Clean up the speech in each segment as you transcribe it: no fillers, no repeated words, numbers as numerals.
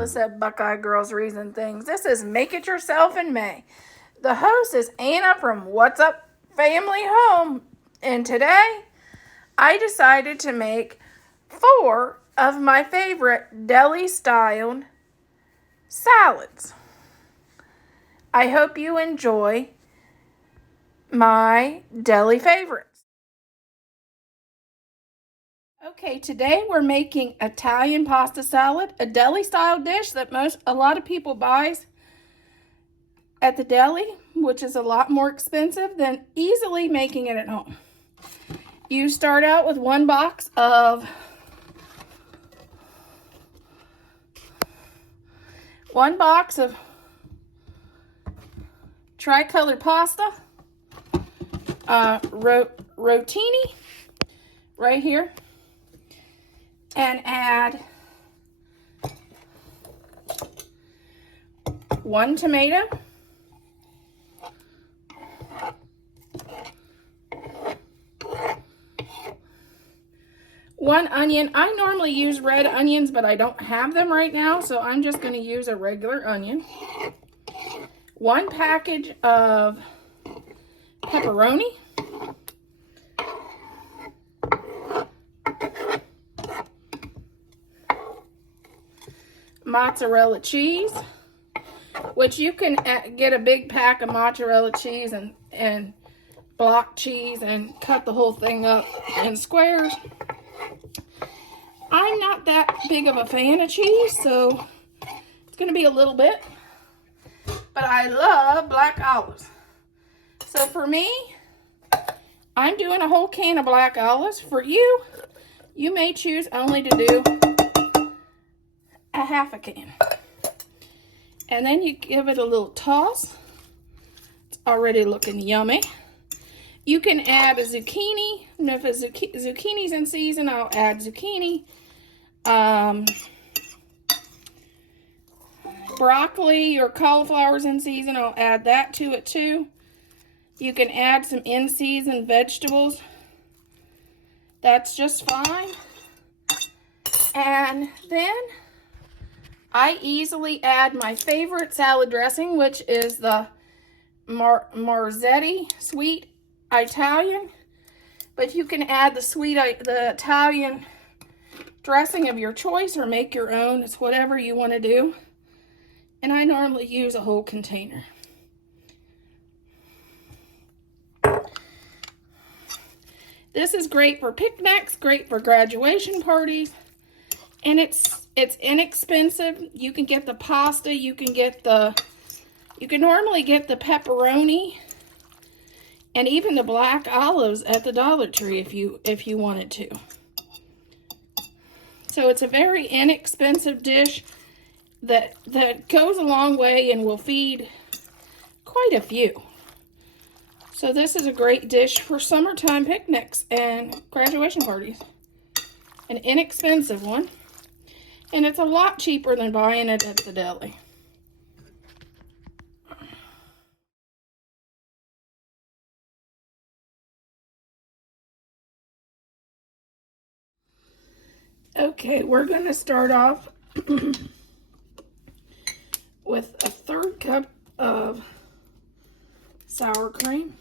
Melissa at Buckeye Girls Reason Things. This is Make It Yourself in May. The host is Anna from What's Up Family Home. And today, I decided to make 4 of my favorite deli-styled salads. I hope you enjoy my deli favorites. Okay, today we're making Italian pasta salad, a deli-style dish that a lot of people buys at the deli, which is a lot more expensive than easily making it at home. You start out with 1 box of tricolor pasta, rotini, right here. And add 1 tomato, 1 onion. I normally use red onions, but I don't have them right now, so I'm just going to use a regular onion. 1 package of pepperoni. Mozzarella cheese, which you can get a big pack of mozzarella cheese and block cheese and cut the whole thing up in squares. I'm not that big of a fan of cheese, so it's going to be a little bit, but I love black olives. So for me, I'm doing a whole can of black olives. For you, you may choose only to do a half a can. And then you give it a little toss. It's already looking yummy. You can add a zucchini. And if a zucchini's in season, I'll add zucchini. Broccoli or cauliflower's in season, I'll add that to it too. You can add some in-season vegetables. That's just fine. And then I easily add my favorite salad dressing, which is the Marzetti Sweet Italian. But you can add the Italian dressing of your choice or make your own. It's whatever you want to do. And I normally use a whole container. This is great for picnics, great for graduation parties. And it's inexpensive. You can get the pasta, you can normally get the pepperoni and even the black olives at the Dollar Tree if you wanted to. So it's a very inexpensive dish that goes a long way and will feed quite a few. So this is a great dish for summertime picnics and graduation parties. An inexpensive one. And it's a lot cheaper than buying it at the deli. Okay, we're going to start off with a 1/3 cup of sour cream.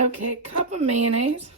Okay, cup of mayonnaise.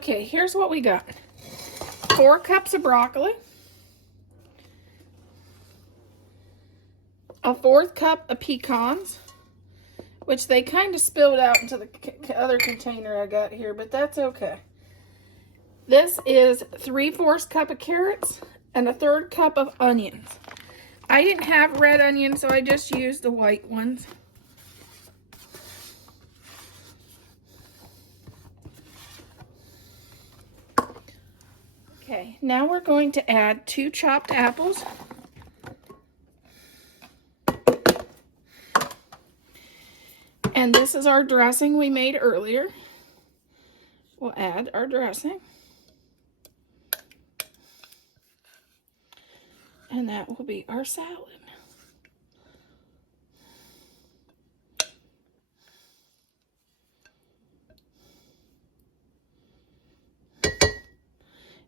Okay, here's what we got. 4 cups of broccoli. A 1/4 cup of pecans, which they kind of spilled out into the other container I got here, but that's okay. This is 3/4 cup of carrots and a 1/3 cup of onions. I didn't have red onions, so I just used the white ones. Okay, now we're going to add 2 chopped apples. And this is our dressing we made earlier. We'll add our dressing. And that will be our salad.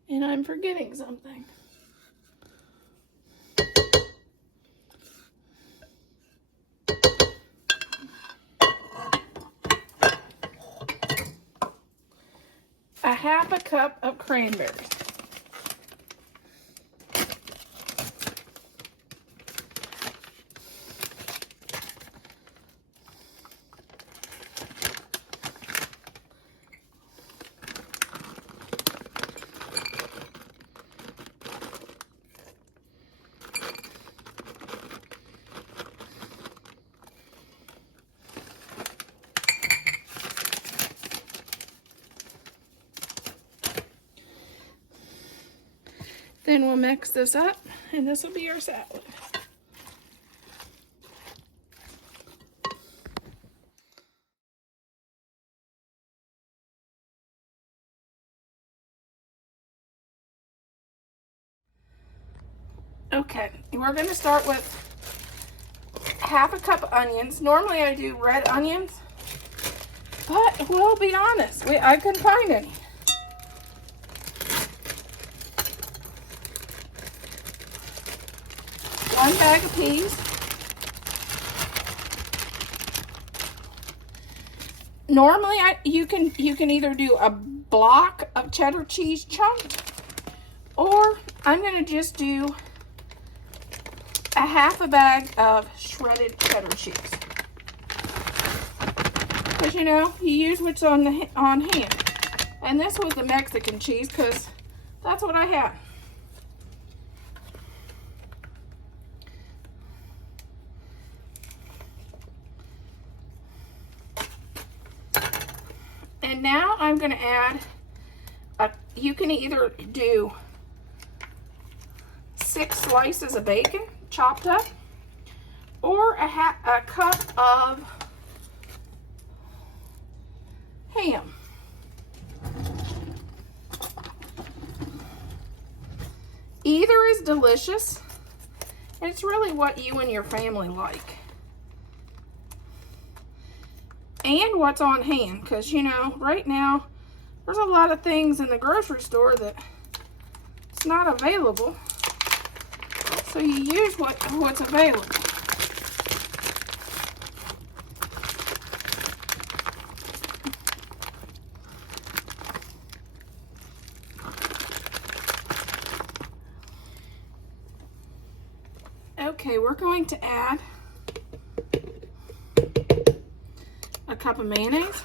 And I'm forgetting something. A 1/2 cup of cranberries. Then we'll mix this up, and this will be our salad. Okay, we're going to start with 1/2 cup of onions. Normally I do red onions, but we'll be honest, I couldn't find any. One bag of peas. Normally you can either do a block of cheddar cheese chunked, or I'm going to just do a 1/2 bag of shredded cheddar cheese. Because you know, you use what's on hand. And this was the Mexican cheese because that's what I had. And now I'm going to add, you can either do 6 slices of bacon chopped up, or a cup of ham. Either is delicious. It's really what you and your family like. And what's on hand, because you know, right now there's a lot of things in the grocery store that it's not available, so you use what's available. Okay, we're going to add a cup of mayonnaise.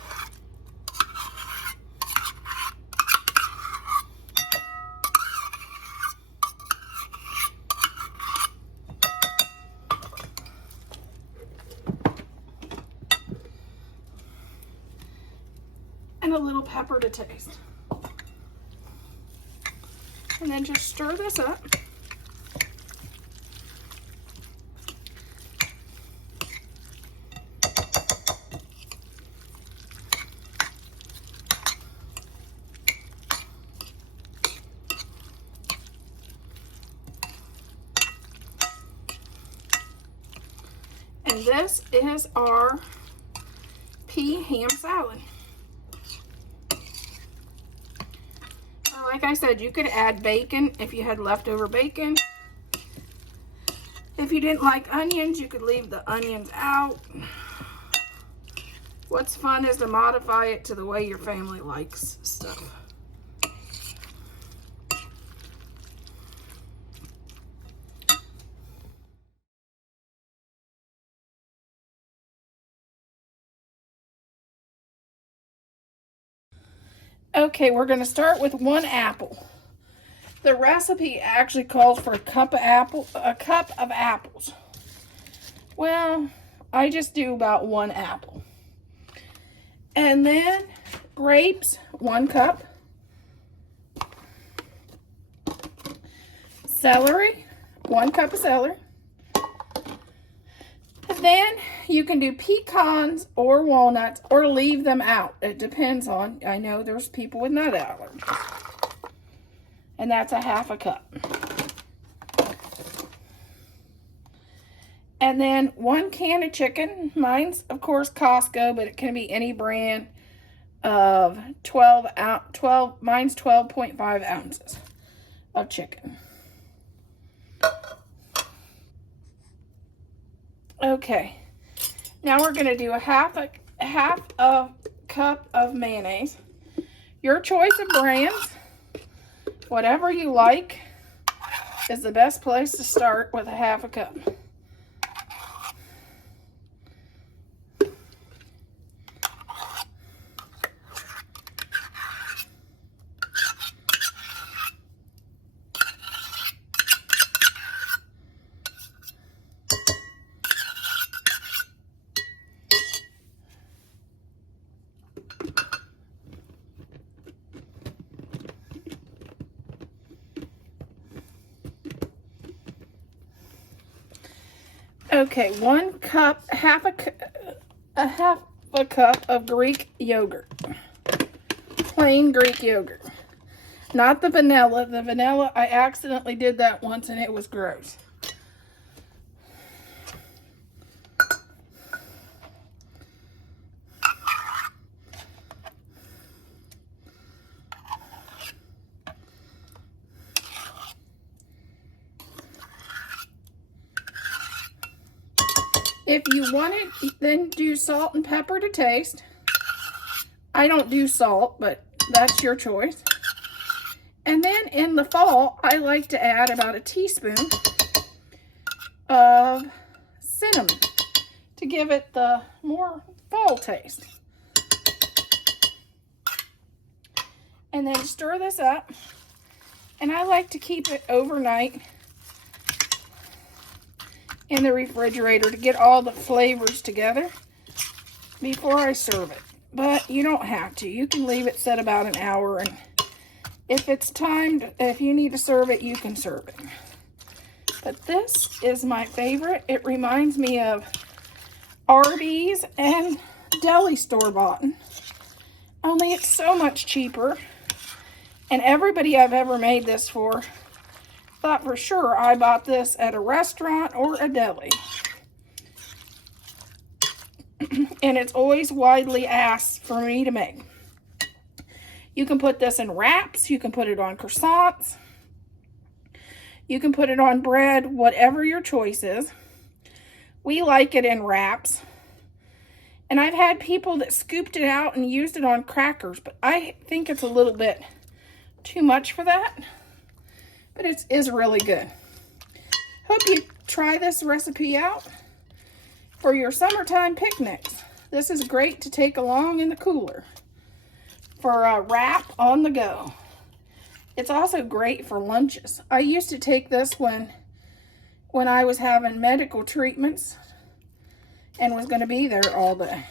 And a little pepper to taste. And then just stir this up. And this is our pea ham salad. Like I said, you could add bacon if you had leftover bacon. If you didn't like onions, you could leave the onions out. What's fun is to modify it to the way your family likes stuff. Okay, we're going to start with 1 apple. The recipe actually calls for a cup of apples. Well, I just do about 1 apple. And then grapes, 1 cup. Celery, 1 cup of celery. And then you can do pecans or walnuts or leave them out. It depends on, I know there's people with nut allergies. And that's a 1/2 cup. And then 1 can of chicken. Mine's, of course, Costco, but it can be any brand of mine's 12.5 ounces of chicken. Okay, now we're going to do a half a cup of mayonnaise. Your choice of brands, whatever you like, is the best place to start with a 1/2 cup. Okay, 1 cup, a half a cup of Greek yogurt. Plain Greek yogurt. Not the vanilla. The vanilla, I accidentally did that once and it was gross. If you want it, then do salt and pepper to taste. I don't do salt, but that's your choice. And then in the fall, I like to add about a teaspoon of cinnamon to give it the more fall taste. And then stir this up. And I like to keep it overnight in the refrigerator to get all the flavors together before I serve it. But you don't have to. You can leave it set about an hour, and if it's timed, if you need to serve it, you can serve it. But this is my favorite. It reminds me of Arby's and Deli store-bought. Only it's so much cheaper. And everybody I've ever made this for thought for sure I bought this at a restaurant or a deli. And it's always widely asked for me to make. You can put this in wraps. You can put it on croissants. You can put it on bread, whatever your choice is. We like it in wraps. And I've had people that scooped it out and used it on crackers, but I think it's a little bit too much for that. But it is really good. Hope you try this recipe out for your summertime picnics. This is great to take along in the cooler for a wrap on the go. It's also great for lunches. I used to take this when I was having medical treatments and was going to be there all day.